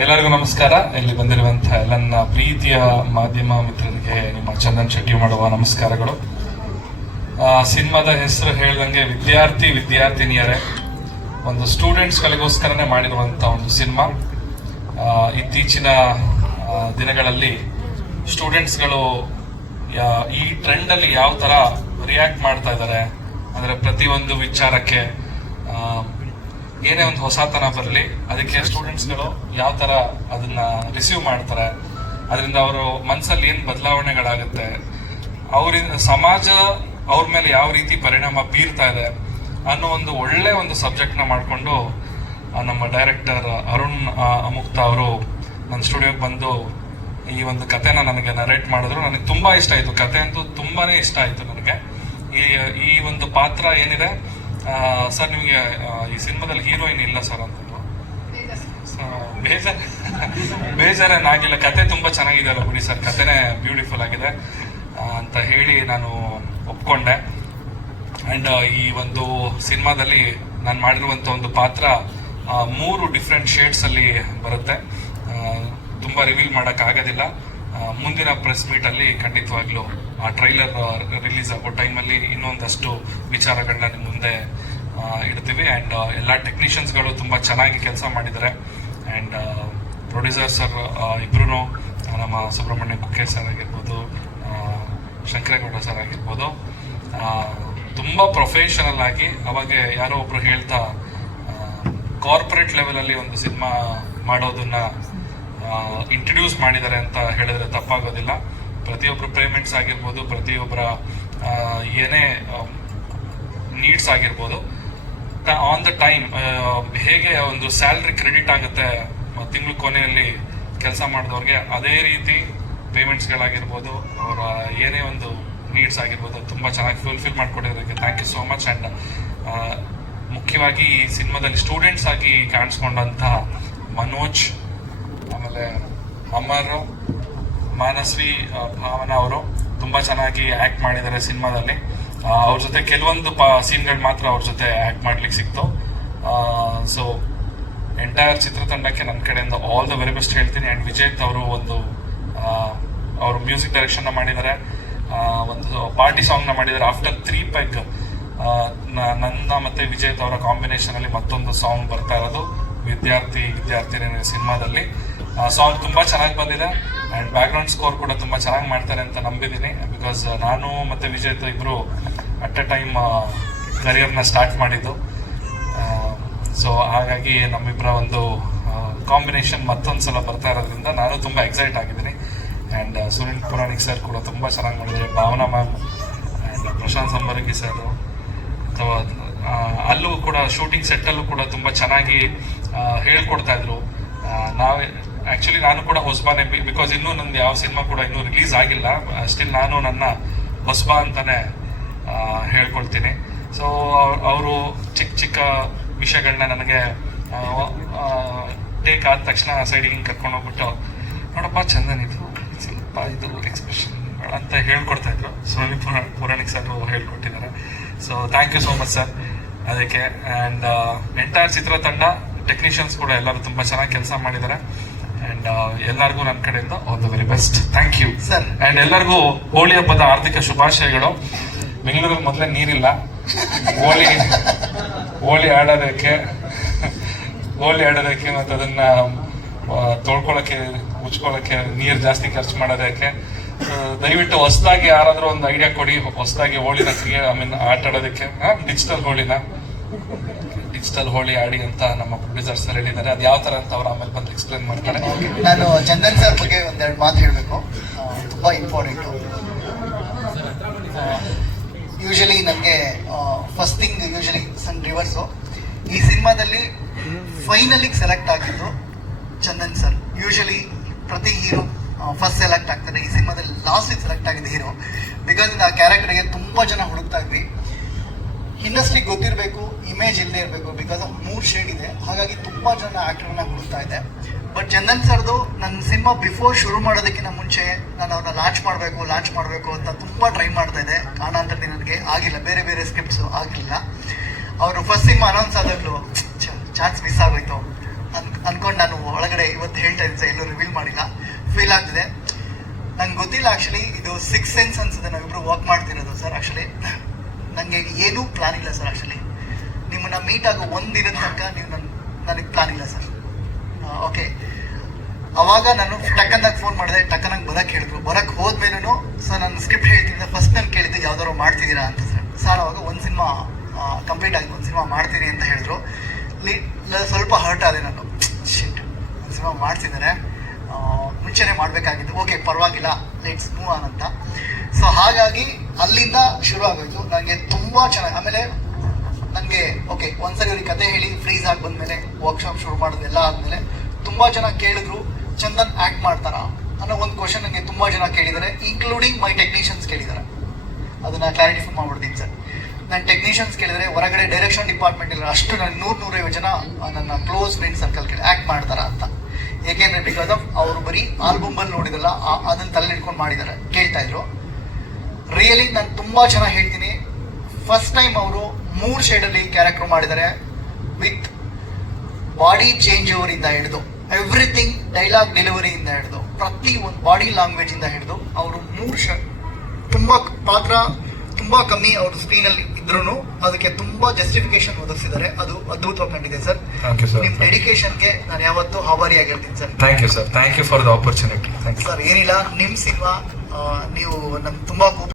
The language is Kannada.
ಎಲ್ಲರಿಗೂ ನಮಸ್ಕಾರ. ಇಲ್ಲಿ ಬಂದಿರುವಂತಹ ಎಲ್ಲ ನನ್ನ ಪ್ರೀತಿಯ ಮಾಧ್ಯಮ ಮಿತ್ರರಿಗೆ ನಿಮ್ಮ ಚಂದನ್ ಶೆಟ್ಟಿ ಮಾಡುವ ನಮಸ್ಕಾರಗಳು. ಸಿನಿಮಾದ ಹೆಸರು ಹೇಳ್ದಂಗೆ ವಿದ್ಯಾರ್ಥಿ ವಿದ್ಯಾರ್ಥಿನಿಯರೇ, ಒಂದು ಸ್ಟೂಡೆಂಟ್ಸ್ಗಳಿಗೋಸ್ಕರನೇ ಮಾಡಿರುವಂತಹ ಒಂದು ಸಿನಿಮಾ. ಇತ್ತೀಚಿನ ದಿನಗಳಲ್ಲಿ ಸ್ಟೂಡೆಂಟ್ಸ್ಗಳು ಈ ಟ್ರೆಂಡ್ ಅಲ್ಲಿ ಯಾವ ತರ ರಿಯಾಕ್ಟ್ ಮಾಡ್ತಾ ಇದ್ದಾರೆ, ಅಂದರೆ ಪ್ರತಿಯೊಂದು ವಿಚಾರಕ್ಕೆ ಏನೇ ಒಂದು ಹೊಸತನ ಬರಲಿ, ಅದಕ್ಕೆ ಸ್ಟೂಡೆಂಟ್ಸ್ಗಳು ಯಾವ ತರ ಅದನ್ನ ರಿಸೀವ್ ಮಾಡ್ತಾರೆ, ಅದರಿಂದ ಅವರು ಮನಸ್ಸಲ್ಲಿ ಏನು ಬದಲಾವಣೆಗಳಾಗುತ್ತೆ, ಅವರಿಂದ ಸಮಾಜ ಅವ್ರ ಮೇಲೆ ಯಾವ ರೀತಿ ಪರಿಣಾಮ ಬೀರ್ತಾ ಇದೆ ಅನ್ನೋ ಒಂದು ಒಳ್ಳೆ ಒಂದು ಸಬ್ಜೆಕ್ಟ್ ಮಾಡಿಕೊಂಡು ನಮ್ಮ ಡೈರೆಕ್ಟರ್ ಅರುಣ್ ಅಮುಕ್ತ ಅವರು ನನ್ನ ಸ್ಟುಡಿಯೋಗೆ ಬಂದು ಈ ಒಂದು ಕಥೆನ ನನಗೆ ನರೇಟ್ ಮಾಡಿದ್ರು. ನನಗೆ ತುಂಬಾ ಇಷ್ಟ ಆಯ್ತು. ಕತೆ ಅಂತೂ ತುಂಬಾನೇ ಇಷ್ಟ ಆಯ್ತು ನನಗೆ. ಈ ಈ ಒಂದು ಪಾತ್ರ ಏನಿದೆ ಸರ್, ನಿಮಗೆ ಈ ಸಿನಿಮಾದಲ್ಲಿ ಹೀರೋಯಿನ್ ಇಲ್ಲ ಸರ್ ಅಂತ ಬೇಜಾರ ಬೇಜಾರ್ ಬೇಜಾರೇನಾಗಿಲ್ಲ ಕತೆ ತುಂಬಾ ಚೆನ್ನಾಗಿದೆ ಅಲ್ಲ ಬಿಡಿ ಸರ್. ಕತೆನೇ ಬ್ಯೂಟಿಫುಲ್ ಆಗಿದೆ. ಅಂತ ಹೇಳಿ ನಾನು ಒಪ್ಕೊಂಡೆ. ಅಂಡ್ ಈ ಒಂದು ಸಿನಿಮಾದಲ್ಲಿ ನಾನು ಮಾಡಿರುವಂತ ಒಂದು ಪಾತ್ರ ಮೂರು ಡಿಫ್ರೆಂಟ್ ಶೇಡ್ಸ್ ಅಲ್ಲಿ ಬರುತ್ತೆ. ತುಂಬಾ ರಿವೀಲ್ ಮಾಡಕ್ ಆಗೋದಿಲ್ಲ. ಮುಂದಿನ ಪ್ರೆಸ್ ಮೀಟ್ ಅಲ್ಲಿ ಖಂಡಿತವಾಗ್ಲೂ ಆ ಟ್ರೈಲರ್ ರಿಲೀಸ್ ಆಗೋ ಟೈಮಲ್ಲಿ ಇನ್ನೊಂದಷ್ಟು ವಿಚಾರಗಳನ್ನ ನಿಮ್ಮ ಮುಂದೆ ಇಡ್ತೀವಿ. ಅಂಡ್ ಎಲ್ಲಾ ಟೆಕ್ನಿಷಿಯನ್ಸ್ಗಳು ತುಂಬಾ ಚೆನ್ನಾಗಿ ಕೆಲಸ ಮಾಡಿದ್ದಾರೆ. ಅಂಡ್ ಪ್ರೊಡ್ಯೂಸರ್ ಸರ್ ಇಬ್ರು ನಮ್ಮ ಸುಬ್ರಹ್ಮಣ್ಯ ಕುಕ್ಕೆ ಸರ್ ಆಗಿರ್ಬೋದು ಶಂಕರೇಗೌಡ ಸರ್ ಆಗಿರ್ಬೋದು ತುಂಬಾ ಪ್ರೊಫೆಷನಲ್ ಆಗಿ ಅವಾಗ ಯಾರೋ ಒಬ್ರು ಹೇಳ್ತಾ ಕಾರ್ಪೊರೇಟ್ ಲೆವೆಲಲ್ಲಿ ಒಂದು ಸಿನಿಮಾ ಮಾಡೋದನ್ನ ಇಂಟ್ರಡ್ಯೂಸ್ ಮಾಡಿದ್ದಾರೆ ಅಂತ ಹೇಳಿದ್ರೆ ತಪ್ಪಾಗೋದಿಲ್ಲ. ಪ್ರತಿಯೊಬ್ಬರು ಪೇಮೆಂಟ್ಸ್ ಆಗಿರ್ಬೋದು ಪ್ರತಿಯೊಬ್ಬರ ಏನೇ ನೀಡ್ಸ್ ಆಗಿರ್ಬೋದು ಆನ್ ದ ಟೈಮ್ ಹೇಗೆ ಒಂದು ಸ್ಯಾಲ್ರಿ ಕ್ರೆಡಿಟ್ ಆಗುತ್ತೆ ತಿಂಗಳ ಕೊನೆಯಲ್ಲಿ ಕೆಲಸ ಮಾಡಿದವ್ರಿಗೆ, ಅದೇ ರೀತಿ ಪೇಮೆಂಟ್ಸ್ಗಳಾಗಿರ್ಬೋದು ಅವರ ಏನೇ ಒಂದು ನೀಡ್ಸ್ ಆಗಿರ್ಬೋದು ತುಂಬಾ ಚೆನ್ನಾಗಿ fulfil ಮಾಡ್ಕೊಟ್ಟಿರೋದಕ್ಕೆ thank you so much and ಮುಖ್ಯವಾಗಿ ಈ ಸಿನಿಮಾದಲ್ಲಿ ಸ್ಟೂಡೆಂಟ್ಸ್ ಆಗಿ ಕಾಣಿಸ್ಕೊಂಡಂತಹ ಮನೋಜ್, ಆಮೇಲೆ ಅಮರ್ ಮಾನಸ್ವಿ ಭಾವನಾ ಅವರು ತುಂಬಾ ಚೆನ್ನಾಗಿ ಆಕ್ಟ್ ಮಾಡಿದ್ದಾರೆ ಸಿನಿಮಾದಲ್ಲಿ. ಅವ್ರ ಜೊತೆ ಕೆಲವೊಂದು ಸೀನ್ಗಳು ಮಾತ್ರ ಅವ್ರ ಜೊತೆ ಆಕ್ಟ್ ಮಾಡ್ಲಿಕ್ಕೆ ಸಿಕ್ತು. ಸೊ ಎಂಟೈರ್ ಚಿತ್ರತಂಡಕ್ಕೆ ನನ್ನ ಕಡೆಯಿಂದ ಆಲ್ ದ ವೆರಿ ಬೆಸ್ಟ್ ಹೇಳ್ತೀನಿ. ಅಂಡ್ ವಿಜೇತ್ ಅವರು ಒಂದು ಅವರು ಮ್ಯೂಸಿಕ್ ಡೈರೆಕ್ಷನ್ ಮಾಡಿದ್ದಾರೆ. ಒಂದು ಪಾರ್ಟಿ ಸಾಂಗ್ನ ಮಾಡಿದ್ದಾರೆ. ಆಫ್ಟರ್ ತ್ರೀ ಪೆಗ್ ನನ್ನ ಮತ್ತೆ ವಿಜೇತ್ ಅವರ ಕಾಂಬಿನೇಷನ್ ಅಲ್ಲಿ ಮತ್ತೊಂದು ಸಾಂಗ್ ಬರ್ತಾ ಇರೋದು. ವಿದ್ಯಾರ್ಥಿ, ವಿದ್ಯಾರ್ಥಿನಿ ಸಿನಿಮಾದಲ್ಲಿ. ಸಾಂಗ್ ತುಂಬಾ ಚೆನ್ನಾಗಿ ಬಂದಿದೆ. ಅಂಡ್ ಬ್ಯಾಕ್ ಗ್ರೌಂಡ್ ಸ್ಕೋರ್ ಕೂಡ ತುಂಬಾ ಚೆನ್ನಾಗಿ ಮಾಡ್ತಾರೆ ಅಂತ ನಂಬಿದ್ದೀನಿ. ಬಿಕಾಸ್ ನಾನು ಮತ್ತೆ ವಿಜಯ್ ಇಬ್ರು ಅಟ್ ಎ ಟೈಮ್ ಕರಿಯರ್ನ ಸ್ಟಾರ್ಟ್ ಮಾಡಿದ್ದು. ಸೊ ಹಾಗಾಗಿ ನಮ್ಮಿಬ್ಬರ ಒಂದು ಕಾಂಬಿನೇಷನ್ ಮತ್ತೊಂದು ಸಲ ಬರ್ತಾ ಇರೋದ್ರಿಂದ ನಾನು ತುಂಬಾ ಎಕ್ಸೈಟ್ ಆಗಿದ್ದೀನಿ. ಆ್ಯಂಡ್ ಸುನಿಲ್ ಪುರಾಣಿಕ್ ಸರ್ ಕೂಡ ತುಂಬಾ ಚೆನ್ನಾಗಿ ಮಾಡಿದ್ದಾರೆ. Bhavana ma'am and Prashanth Sambargi sir ಅಥವಾ ಅಲ್ಲೂ ಕೂಡ ಶೂಟಿಂಗ್ ಸೆಟ್ ಅಲ್ಲೂ ಕೂಡ ತುಂಬಾ ಚೆನ್ನಾಗಿ ಹೇಳ್ಕೊಡ್ತಾ ಇದ್ರು. ನಾವೇ ಆಕ್ಚುಲಿ ನಾನು ಕೂಡ ಹೊಸಬಾನೆ ಬಿಕಾಸ್ ಇನ್ನೂ ನಂದು ಯಾವ ಸಿನಿಮಾ ಕೂಡ ಇನ್ನೂ ರಿಲೀಸ್ ಆಗಿಲ್ಲ. ಸ್ಟಿಲ್ ನಾನು ನನ್ನ ಹೊಸಬ ಅಂತಾನೆ ಹೇಳ್ಕೊಳ್ತೀನಿ. ಸೊ ಅವರು ಚಿಕ್ಕ ಚಿಕ್ಕ ವಿಷಯಗಳನ್ನ ನನಗೆ ಟೇಕ್ ಆದ ತಕ್ಷಣ ಸೈಡಿಗೆ ಕರ್ಕೊಂಡು ಹೋಗ್ಬಿಟ್ಟು, ನೋಡಪ್ಪ, ಚಂದನ್, ಇದು ಸ್ವಲ್ಪ ಇದು ಎಕ್ಸ್ಪ್ರೆಷನ್ ಅಂತ ಹೇಳ್ಕೊಡ್ತಾ ಇದ್ರು. ಸೊ ಪುರ, ಪುರಾಣಿಕ್ ಸರ್ ಹೇಳ್ಕೊಟ್ಟಿದ್ದಾರೆ. So thank you so much sir ಅದಕ್ಕೆ ಅಂಡ್ ಎಂಟೈರ್ ಚಿತ್ರತಂಡ ಟೆಕ್ನಿಷಿಯನ್ಸ್ ಕೂಡ ಎಲ್ಲರೂ ತುಂಬಾ ಚೆನ್ನಾಗಿ ಕೆಲಸ ಮಾಡಿದ್ದಾರೆ. ಅಂಡ್ ಎಲ್ಲರಿಗೂ ನನ್ನ ಕಡೆಯಿಂದ all the very best thank you sir and ಎಲ್ಲರಿಗೂ ಹೋಳಿ ಹಬ್ಬದ ಆರ್ಥಿಕ ಶುಭಾಶಯಗಳು. ಬೆಂಗಳೂರಲ್ಲಿ ಮೊದಲೇ ನೀರಿಲ್ಲ. ಹೋಳಿ ಹೋಳಿ ಆಡೋದಕ್ಕೆ ಹೋಳಿ ಆಡೋದಕ್ಕೆ ಮತ್ತು ಅದನ್ನ ತೊಳ್ಕೊಳ್ಳೋಕ್ಕೆ ಉಚ್ಕೊಳಕ್ಕೆ ನೀರು ಜಾಸ್ತಿ ಖರ್ಚು ಮಾಡೋದಕ್ಕೆ ದಯವಿಟ್ಟು ಹೊಸದಾಗಿ ಯಾರಾದರೂ ಒಂದು ಐಡಿಯಾ ಕೊಡಿ ಹೊಸದಾಗಿ ಹೋಳಿನ ಕ್ರಿಯೆ ಐ ಮೀನ್ ಆಟ ಆಡೋದಕ್ಕೆ ಡಿಜಿಟಲ್ ಹೋಳಿನ. ಡಿಜಿಟಲ್ ಹೋಳಿ ಆಡಿ ಅಂತ ನಮ್ಮ ಪ್ರೊಡ್ಯೂಸರ್ ಸರ್ ಹೇಳಿದ್ದಾರೆ. ಅದು ಯಾವ ತರ ಅಂತ ಅವ್ರು ಆಮೇಲೆ ಬಂದು ಎಕ್ಸ್ಪ್ಲೇನ್ ಮಾಡ್ತಾರೆ. ನಾನು ಚಂದನ್ ಸರ್ ಬಗ್ಗೆ ಒಂದೆರಡು ಮಾತು ಹೇಳಬೇಕು. ತುಂಬ ಇಂಪಾರ್ಟೆಂಟು ಯೂಶಲಿ ನನಗೆ first thing usually sun rivers ಈ ಸಿನಿಮಾದಲ್ಲಿ ಫೈನಲಿಗೆ ಸೆಲೆಕ್ಟ್ ಆಗಿದ್ದು ಚಂದನ್ ಸರ್ ಯೂಶಲಿ ಪ್ರತಿ ಹೀರೋ ಫಸ್ಟ್ ಸೆಲೆಕ್ಟ್ ಆಗ್ತಾರೆ ಈ ಸಿನಿಮಾದಲ್ಲಿ ಲಾಸ್ಟಿಗೆ ಸೆಲೆಕ್ಟ್ ಆಗಿದ್ದ ಹೀರೋ ಬಿಕಾಸ್ ಆ ಕ್ಯಾರೆಕ್ಟರ್ಗೆ ತುಂಬ ಜನ ಹುಡುಕ್ತಾ ಇದ್ವಿ. ಇಂಡಸ್ಟ್ರಿಗೆ ಗೊತ್ತಿರಬೇಕು ಇಮೇಜ್ ಇಲ್ಲದೆ ಇರಬೇಕು ಬಿಕಾಸ್ ಆಫ್ ಮೂರ್ ಶೇಡ್ ಇದೆ. ಹಾಗಾಗಿ ತುಂಬಾ ಜನ ಆಕ್ಟರ್ನ ಹುಡುಕ್ತಾ ಇದೆ ಬಟ್ ಚಂದನ್ ಸರ್ದು ನನ್ನ ಸಿನಿಮಾ ಬಿಫೋರ್ ಶುರು ಮಾಡೋದಕ್ಕಿಂತ ಮುಂಚೆ ನಾನು ಅವ್ರನ್ನ ಲಾಂಚ್ ಮಾಡಬೇಕು ಲಾಂಚ್ ಮಾಡಬೇಕು ಅಂತ ತುಂಬಾ ಟ್ರೈ ಮಾಡ್ತಾ ಇದೆ ಕಾರಣಾಂತರದಿಂದ ನನಗೆ ಆಗಿಲ್ಲ. ಬೇರೆ ಬೇರೆ ಸ್ಕ್ರಿಪ್ಟ್ಸ್ ಆಗಿಲ್ಲ ಅವರು ಫಸ್ಟ್ ಸಿನಿಮಾ ಅನೌನ್ಸ್ ಆದಾಗಲೂ ಚಾನ್ಸ್ ಮಿಸ್ ಆಗೋಯ್ತು. ಅನ್, ಅನ್ಕೊಂಡು ನಾನು ಒಳಗಡೆ ಇವತ್ತು ಹೇಳ್ತಾ ಇದ್ದೆ ಎಲ್ಲೂ ರಿವೀಲ್ ಮಾಡಿಲ್ಲ. ಫೀಲ್ ಆಗ್ತಿದೆ. ನಂಗೆ ಗೊತ್ತಿಲ್ಲ ಆ್ಯಕ್ಚುಲಿ ಇದು ಸಿಕ್ಸ್ ಸೆನ್ಸ್ ಅನ್ಸುತ್ತೆ. ನಾವಿಬ್ರು ವರ್ಕ್ ಮಾಡ್ತಿರೋದು ಸರ್ ಆಕ್ಚುಲಿ ನನಗೆ ಏನೂ ಪ್ಲಾನ್ ಇಲ್ಲ ಸರ್ ಆ್ಯಕ್ಚುಲಿ ನಿಮ್ಮನ್ನ ಮೀಟ್ ಆಗೋ ಒಂದು ದಿನದ ತನಕ ನೀವು ನನ್ನ ನನಗೆ ಪ್ಲಾನ್ ಇಲ್ಲ ಸರ್ ಓಕೆ ಅವಾಗ ನಾನು ಟಕ್ಕನಾಗಿ ಫೋನ್ ಮಾಡಿದೆ, ಟಕ್ಕನಾಗಿ ಬರಕ್ಕೆ ಹೇಳಿದ್ರು. ಬರಕ್ಕೆ ಹೋದ್ಮೇಲೂ ಸರ್ ನಾನು ಸ್ಕ್ರಿಪ್ಟ್ ಹೇಳ್ತಿದ್ದೆ. ಫಸ್ಟ್ ನಾನು ಕೇಳಿದ್ದೆ ಯಾವ್ದಾದ್ರು ಮಾಡ್ತಿದ್ದೀರಾ ಅಂತ ಸರ್ ಸರ್ ಅವಾಗ ಒಂದು ಸಿನಿಮಾ ಕಂಪ್ಲೀಟ್ ಆಗಿ ಒಂದು ಸಿನಿಮಾ ಮಾಡ್ತೀನಿ ಅಂತ ಹೇಳಿದ್ರು. ಸ್ವಲ್ಪ ಹರ್ಟ್ ಆದೆ ನಾನು. ಶಿಟ್ ಒಂದು ಸಿನಿಮಾ ಮಾಡ್ತಿದ್ದಾರೆ. ಮುಂಚೆನೆ ಮಾಡಬೇಕಾಗಿತ್ತು ಓಕೆ, ಪರವಾಗಿಲ್ಲ ಲೆಟ್ಸ್ ಮೂವ್ ಆನ್ ಅಂತ. ಸೊ ಹಾಗಾಗಿ ಅಲ್ಲಿಂದ ಶುರು ಆಗೋಯ್ತು ನನಗೆ ತುಂಬ ಚೆನ್ನಾಗಿ, ಆಮೇಲೆ ನನಗೆ ಓಕೆ, ಒಂದ್ಸರಿ ಅವ್ರಿಗೆ ಕತೆ ಹೇಳಿ ಫ್ರೀಸ್ ಆಗಿ ಬಂದಮೇಲೆ ವರ್ಕ್ಶಾಪ್ ಶುರು ಮಾಡೋದು ಎಲ್ಲ ಆದಮೇಲೆ ತುಂಬ ಜನ ಕೇಳಿದ್ರು, ಚಂದನ್ ಆ್ಯಕ್ಟ್ ಮಾಡ್ತಾರಾ? ಅನ್ನೋ ಒಂದು ಕ್ವಶನ್ ನನಗೆ ತುಂಬ ಜನ ಕೇಳಿದ್ದಾರೆ ಇನ್ಕ್ಲೂಡಿಂಗ್ ಮೈ ಟೆಕ್ನಿಷಿಯನ್ಸ್ ಕೇಳಿದ್ದಾರೆ. ಅದನ್ನ ಕ್ಲಾರಿಟಿಫೈ ಮಾಡ್ಬಿಡ್ತೀನಿ ಸರ್. ನಾನು ಟೆಕ್ನಿಷಿಯನ್ಸ್ ಕೇಳಿದ್ರೆ, ಹೊರಗಡೆ ಡೈರೆಕ್ಷನ್ ಡಿಪಾರ್ಟ್ಮೆಂಟ್ ಇಲ್ಲ ಅಷ್ಟು ನನ್ನ ನೂರು ನೂರೈವತ್ತು ಜನ, ನನ್ನ ಕ್ಲೋಸ್ ಫ್ರೆಂಡ್ ಸರ್ಕಲ್ ಕೇಳಿ ಆ್ಯಕ್ಟ್ ಮಾಡ್ತಾರಾ? ಬಿಕಾಸ್ ಆಫ್ ಅವರು ಬರೀ ಆಲ್ಬಮಲ್ಲಿ ನೋಡಿದಲ್ಲ ಅದನ್ನ ತಲೆ ಇಟ್ಕೊಂಡು ಮಾಡಿದ್ದಾರೆ ಕೇಳ್ತಾ ಇದ್ರು. ರಿಯಲಿ ನಾನು ತುಂಬಾ ಚೆನ್ನಾಗಿ ಹೇಳ್ತೀನಿ. ಫಸ್ಟ್ ಟೈಮ್ ಅವರು ಮೂರು ಅಲ್ಲಿ ಕ್ಯಾರೆಕ್ಟರ್ ಮಾಡಿದ್ದಾರೆ ವಿತ್ ಬಾಡಿ ಚೇಂಜ್ ಇಂದ ಹಿಡಿದು ಎವ್ರಿಥಿಂಗ್ ಡೈಲಾಗ್ ಡೆಲಿವರಿಯಿಂದ ಹಿಡಿದು, ಪ್ರತಿ ಒಂದು ಬಾಡಿ ಲ್ಯಾಂಗ್ವೇಜ್ ಇಂದ ಹಿಡಿದು ಅವರು ಮೂರು ಶ, ತುಂಬಾ ಪಾತ್ರ ತುಂಬಾ ಕಮ್ಮಿ ಅವರು ಸ್ಕ್ರೀನ್ ಅಲ್ಲಿ ಇದ್ರು ಅದಕ್ಕೆ ತುಂಬಾ ಜಸ್ಟಿಫಿಕೇಶನ್ ಒದಗಿಸಿದ್ದಾರೆ. ಅದು ಅದ್ಭುತವಾಗಿ ಕಂಡಿದೆ ಸರ್. ಥ್ಯಾಂಕ್ ಯು ಸರ್ ನಿಮ್ ಡೆಡಿಕೇಶನ್ಗೆ ನಾನು ಯಾವತ್ತೂ ಆಭಾರಿಯಾಗಿರ್ತೀನಿ sir. Thank you sir thank you for the opportunity sir ಏನಿಲ್ಲ ನಿಮ್ ಸಿನಿಮಾ ನೀವು ನಮ್ಗೆ ತುಂಬಾ